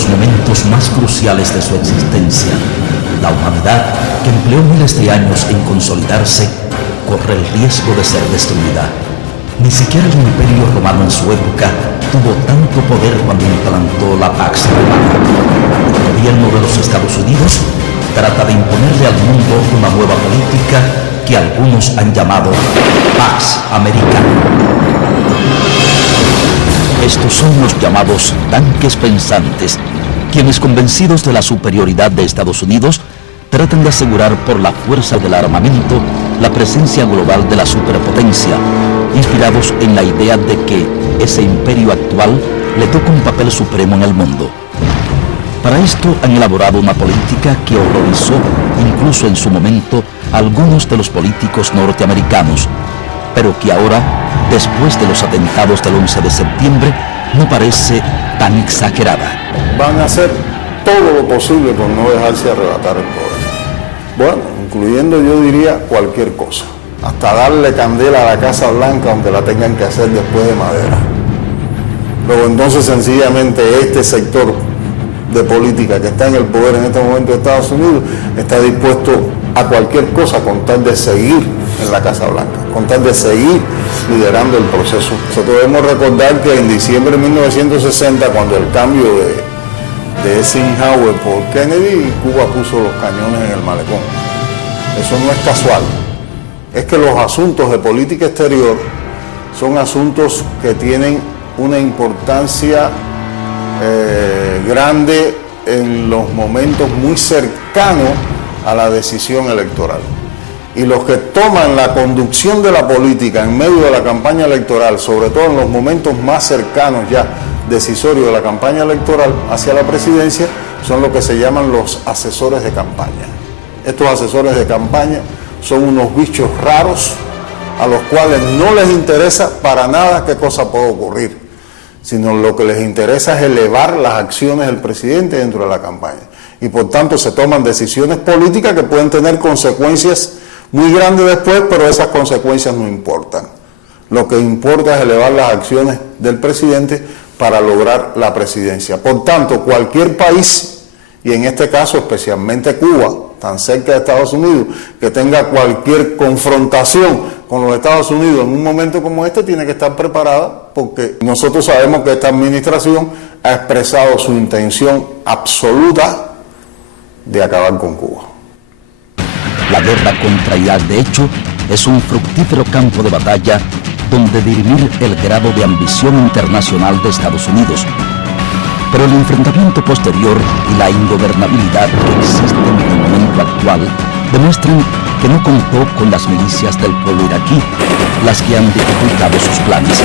los momentos más cruciales de su existencia, la humanidad, que empleó miles de años en consolidarse, corre el riesgo de ser destruida. Ni siquiera el Imperio Romano en su época tuvo tanto poder cuando implantó la Pax Romana. El gobierno de los Estados Unidos trata de imponerle al mundo una nueva política que algunos han llamado Pax Americana. Estos son los llamados tanques pensantes, quienes, convencidos de la superioridad de Estados Unidos, tratan de asegurar por la fuerza del armamento la presencia global de la superpotencia, inspirados en la idea de que ese imperio actual le toca un papel supremo en el mundo. Para esto han elaborado una política que horrorizó, incluso en su momento, a algunos de los políticos norteamericanos, pero que ahora, después de los atentados del 11 de septiembre, no parece tan exagerada. Van a hacer todo lo posible por no dejarse arrebatar el poder. Bueno, incluyendo, yo diría, cualquier cosa. Hasta darle candela a la Casa Blanca, aunque la tengan que hacer después de madera. Luego entonces, sencillamente, este sector de política que está en el poder en este momento de Estados Unidos está dispuesto a cualquier cosa con tal de seguir en la Casa Blanca, con tal de seguir liderando el proceso. Nosotros debemos recordar que en diciembre de 1960, cuando el cambio de Eisenhower por Kennedy, Cuba puso los cañones en el malecón. Eso no es casual. Es que los asuntos de política exterior son asuntos que tienen una importancia grande en los momentos muy cercanos a la decisión electoral. Y los que toman la conducción de la política en medio de la campaña electoral, sobre todo en los momentos más cercanos ya decisorios de la campaña electoral hacia la presidencia, son lo que se llaman los asesores de campaña. Estos asesores de campaña son unos bichos raros a los cuales no les interesa para nada qué cosa puede ocurrir, sino lo que les interesa es elevar las acciones del presidente dentro de la campaña. Y por tanto se toman decisiones políticas que pueden tener consecuencias muy grandes después, pero esas consecuencias no importan. Lo que importa es elevar las acciones del presidente para lograr la presidencia. Por tanto, cualquier país, y en este caso especialmente Cuba, tan cerca de Estados Unidos, que tenga cualquier confrontación con los Estados Unidos en un momento como este, tiene que estar preparada, porque nosotros sabemos que esta administración ha expresado su intención absoluta de acabar con Cuba. La guerra contra Irak, de hecho, es un fructífero campo de batalla donde dirimir el grado de ambición internacional de Estados Unidos. Pero el enfrentamiento posterior y la ingobernabilidad que existen en el momento actual demuestran que no contó con las milicias del pueblo iraquí, las que han dificultado sus planes.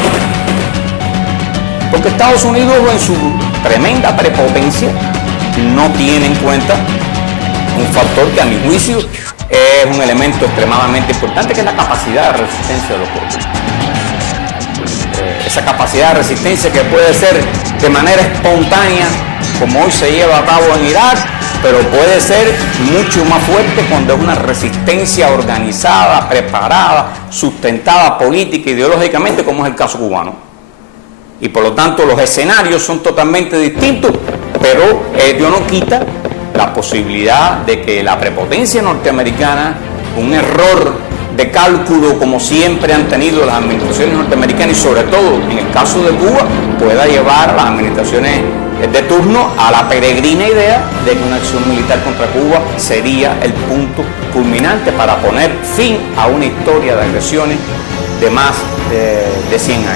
Porque Estados Unidos, en su tremenda prepotencia, no tiene en cuenta un factor que a mi juicio es un elemento extremadamente importante, que es la capacidad de resistencia de los pueblos. Esa capacidad de resistencia que puede ser de manera espontánea, como hoy se lleva a cabo en Irak, pero puede ser mucho más fuerte cuando es una resistencia organizada, preparada, sustentada política, ideológicamente, como es el caso cubano. Y por lo tanto los escenarios son totalmente distintos, pero ello no quita la posibilidad de que la prepotencia norteamericana, un error de cálculo como siempre han tenido las administraciones norteamericanas y sobre todo en el caso de Cuba, pueda llevar a las administraciones de turno a la peregrina idea de que una acción militar contra Cuba sería el punto culminante para poner fin a una historia de agresiones de más de 100 años.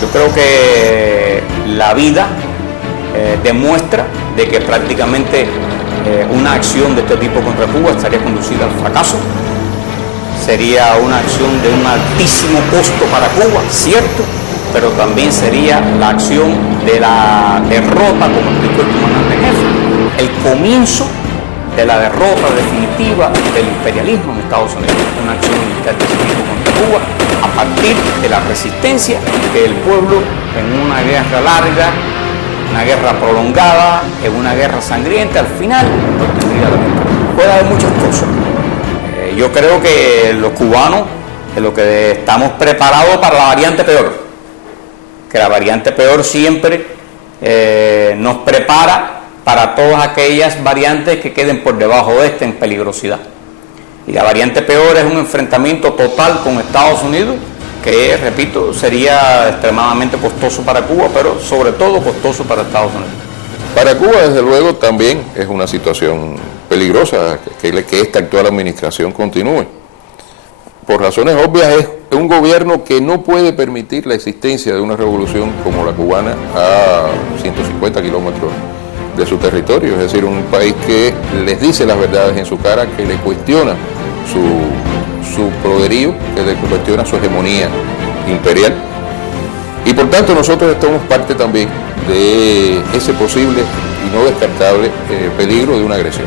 Yo creo que la vida demuestra de que prácticamente una acción de este tipo contra Cuba estaría conducida al fracaso. Sería una acción de un altísimo costo para Cuba, cierto, pero también sería la acción de la derrota, como explicó el comandante en jefe, el comienzo de la derrota definitiva del imperialismo en Estados Unidos, una acción militar de ese tipo contra Cuba, a partir de la resistencia que el pueblo en una guerra larga, una guerra prolongada, en una guerra sangrienta, al final no tendría la victoria. Puede haber muchas cosas. Yo creo que los cubanos, lo que estamos preparados para la variante peor, que la variante peor siempre nos prepara para todas aquellas variantes que queden por debajo de esta en peligrosidad. Y la variante peor es un enfrentamiento total con Estados Unidos, que, repito, sería extremadamente costoso para Cuba, pero sobre todo costoso para Estados Unidos. Para Cuba, desde luego, también es una situación peligrosa que esta actual administración continúe. Por razones obvias, es un gobierno que no puede permitir la existencia de una revolución como la cubana a 150 kilómetros de su territorio, es decir, un país que les dice las verdades en su cara, que le cuestiona su poderío, que le cuestiona su hegemonía imperial. Y por tanto nosotros estamos parte también de ese posible y no descartable peligro de una agresión.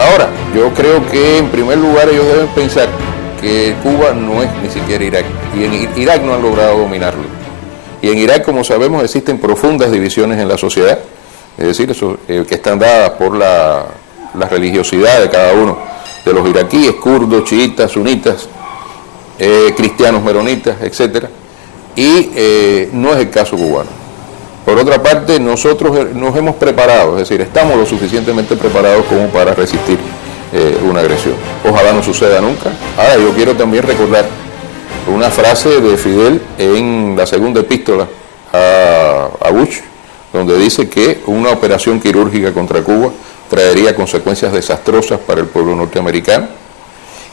Ahora, yo creo que en primer lugar ellos deben pensar que Cuba no es ni siquiera Irak, y en Irak no han logrado dominarlo. Y en Irak, como sabemos, existen profundas divisiones en la sociedad, es decir, que están dadas por la religiosidad de cada uno de los iraquíes, kurdos, chiitas, sunitas, cristianos, meronitas, etc. Y no es el caso cubano. Por otra parte, nosotros nos hemos preparado, es decir, estamos lo suficientemente preparados como para resistir una agresión. Ojalá no suceda nunca. Ahora, yo quiero también recordar una frase de Fidel en la segunda epístola a Bush, donde dice que una operación quirúrgica contra Cuba traería consecuencias desastrosas para el pueblo norteamericano.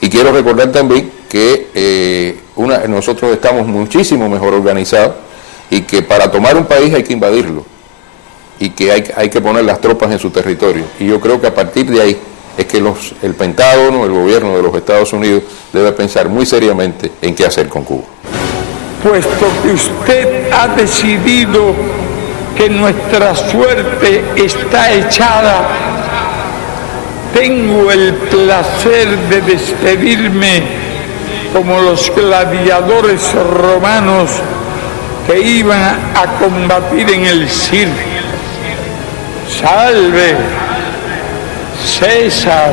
Y quiero recordar también que nosotros estamos muchísimo mejor organizados y que para tomar un país hay que invadirlo y que hay que poner las tropas en su territorio. Y yo creo que a partir de ahí es que el Pentágono, el gobierno de los Estados Unidos, debe pensar muy seriamente en qué hacer con Cuba. Puesto que usted ha decidido que nuestra suerte está echada, tengo el placer de despedirme como los gladiadores romanos que iban a combatir en el circo. Salve, César,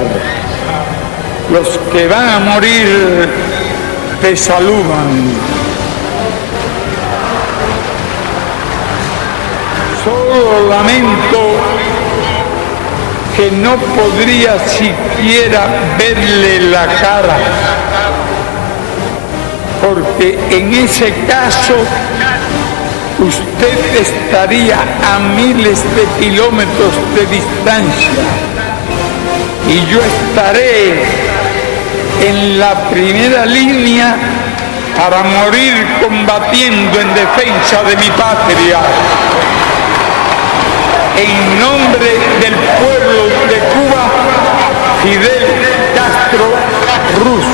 los que van a morir te saludan. Solo lamento que no podría siquiera verle la cara, porque en ese caso usted estaría a miles de kilómetros de distancia y yo estaré en la primera línea para morir combatiendo en defensa de mi patria. En nombre del pueblo de Cuba, Fidel Castro Ruz.